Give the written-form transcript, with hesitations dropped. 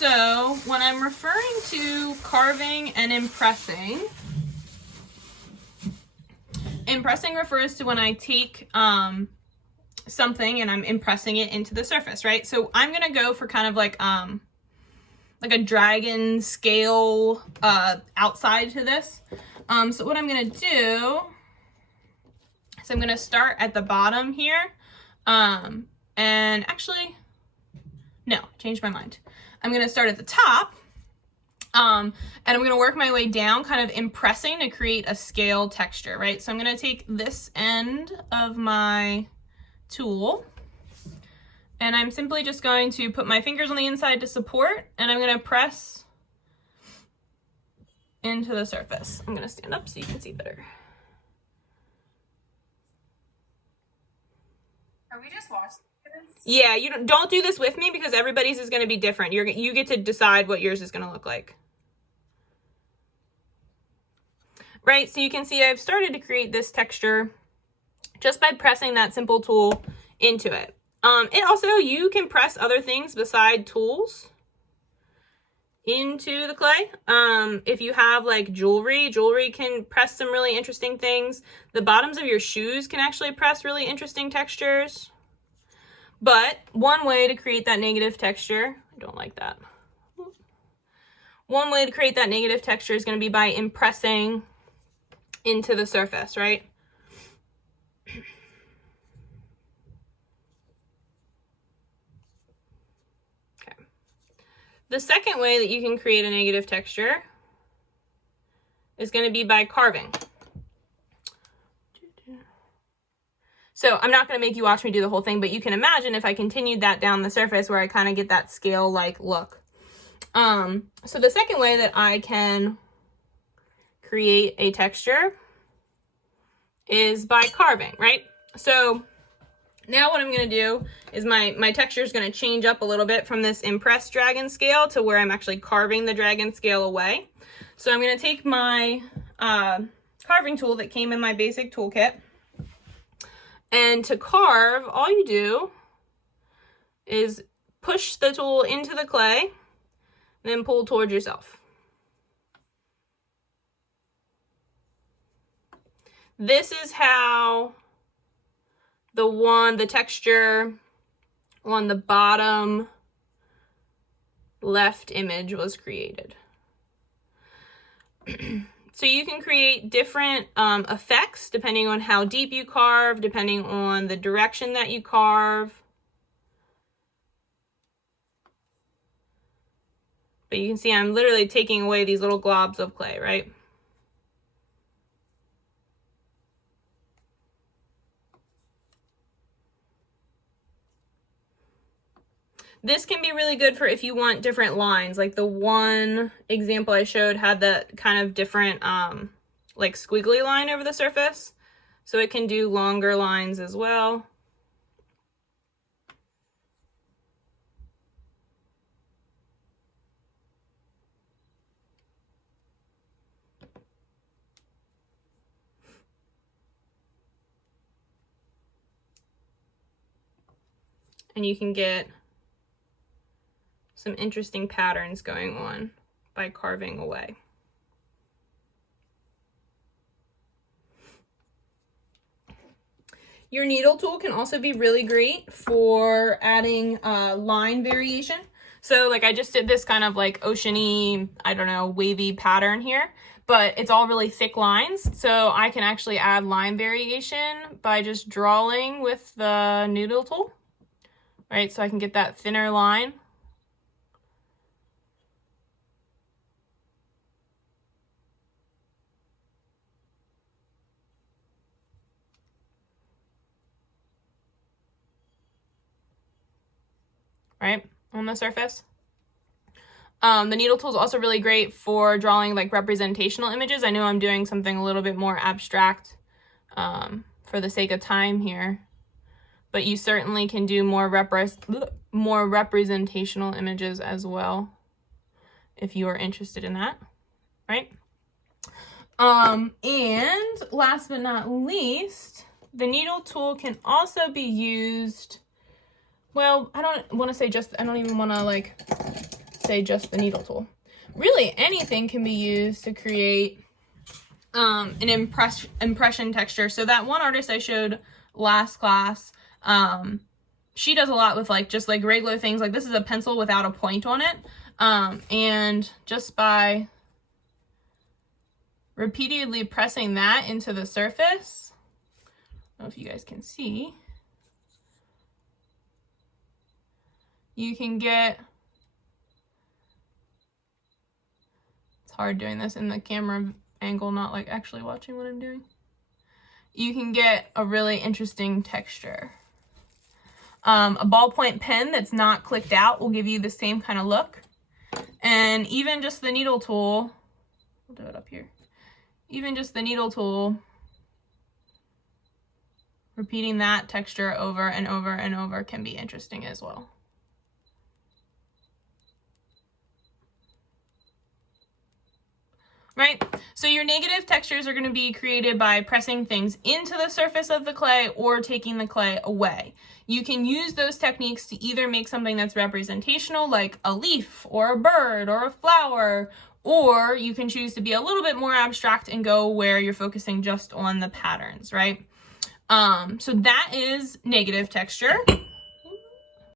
So when I'm referring to carving and impressing, impressing refers to when I take something and I'm impressing it into the surface, right? So I'm gonna go for kind of like a dragon scale outside to this. So what I'm gonna do is I'm gonna start at the bottom here, and actually, no, changed my mind. I'm gonna start at the top, and I'm gonna work my way down, kind of impressing to create a scale texture, right? So I'm gonna take this end of my tool, and I'm simply just going to put my fingers on the inside to support, and I'm gonna press into the surface. I'm gonna stand up so you can see better. Are we just watching this? Yeah, you don't do this with me because everybody's is gonna be different. You get to decide what yours is gonna look like. Right, so you can see I've started to create this texture just by pressing that simple tool into it. It also, you can press other things beside tools into the clay. If you have like jewelry can press some really interesting things. The bottoms of your shoes can actually press really interesting textures. But one way to create that negative texture, I don't like that. One way to create that negative texture is going to be by impressing into the surface, right? Okay. The second way that you can create a negative texture is going to be by carving. So I'm not going to make you watch me do the whole thing, but you can imagine if I continued that down the surface where I kind of get that scale-like look. So the second way that I can create a texture is by carving, right? So now what I'm going to do is my texture is going to change up a little bit from this impressed dragon scale to where I'm actually carving the dragon scale away. So I'm going to take my carving tool that came in my basic toolkit, and to carve, all you do is push the tool into the clay, then pull towards yourself. This is how the texture on the bottom left image was created. So you can create different effects depending on how deep you carve, depending on the direction that you carve. But you can see I'm literally taking away these little globs of clay, right? This can be really good for if you want different lines. Like the one example I showed had that kind of different like squiggly line over the surface. So it can do longer lines as well. And you can get some interesting patterns going on by carving away. Your needle tool can also be really great for adding line variation. So like I just did this kind of like oceany, I don't know, wavy pattern here, but it's all really thick lines. So I can actually add line variation by just drawing with the needle tool, right? So I can get that thinner line. Right, on the surface. The needle tool is also really great for drawing like representational images. I know I'm doing something a little bit more abstract for the sake of time here, but you certainly can do more representational images as well if you are interested in that, right? And last but not least, the needle tool can also be used. Well, I don't want to say just, I don't even want to like say just the needle tool. Really, anything can be used to create an impression texture. So that one artist I showed last class, she does a lot with like just like regular things. Like this is a pencil without a point on it. And just by repeatedly pressing that into the surface, I don't know if you guys can see, you can get, it's hard doing this in the camera angle, not like actually watching what I'm doing. You can get a really interesting texture. A ballpoint pen that's not clicked out will give you the same kind of look. And even just the needle tool, we'll do it up here. Even just the needle tool, repeating that texture over and over and over can be interesting as well. Right? So your negative textures are going to be created by pressing things into the surface of the clay or taking the clay away. You can use those techniques to either make something that's representational, like a leaf or a bird or a flower, or you can choose to be a little bit more abstract and go where you're focusing just on the patterns, right? So that is negative texture.